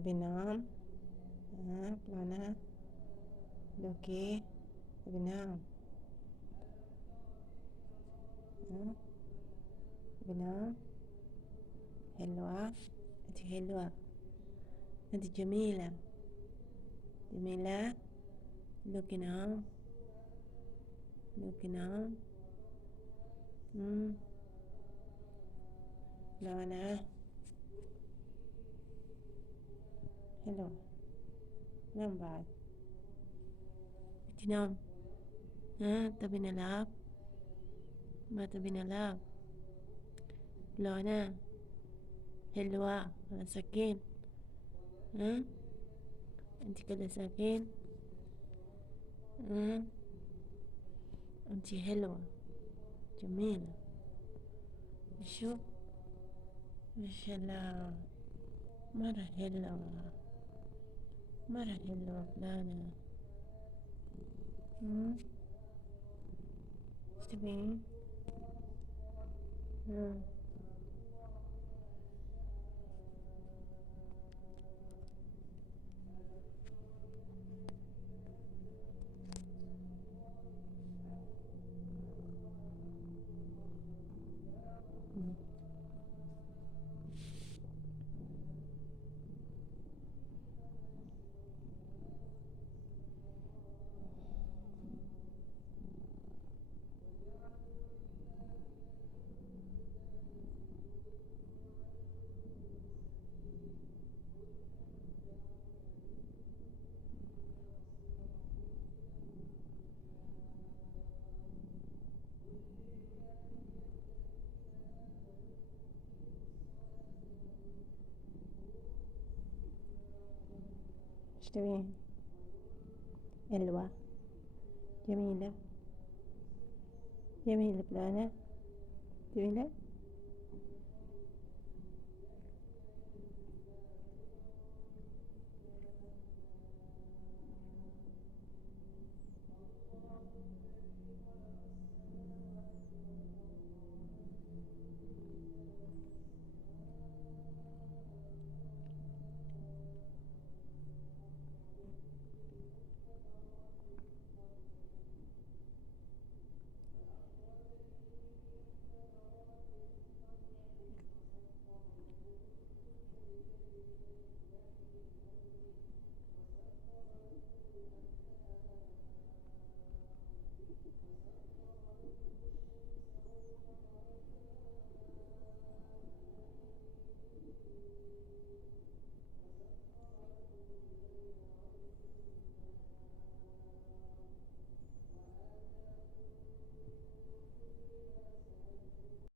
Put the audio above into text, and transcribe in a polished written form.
تبي نام؟ بلانا دوكي تبي نام؟ تبي نام؟ حلوة، انت حلوة، انت جميلة جميلة. دوكي نام، دوكي نام. بلانا حلوة، نام بعد، انت نام. تبي نلعب؟ ما تبي نلعب؟ بلانا حلوة ولا سكين؟ انت كده سكين. انت حلوة جميلة. شو مش حلوة، مرة حلوة، مرة حلوة فلانة. ايش تبين؟ ايش تبين؟ حلوة جميلة، جميلة فلانة جميلة.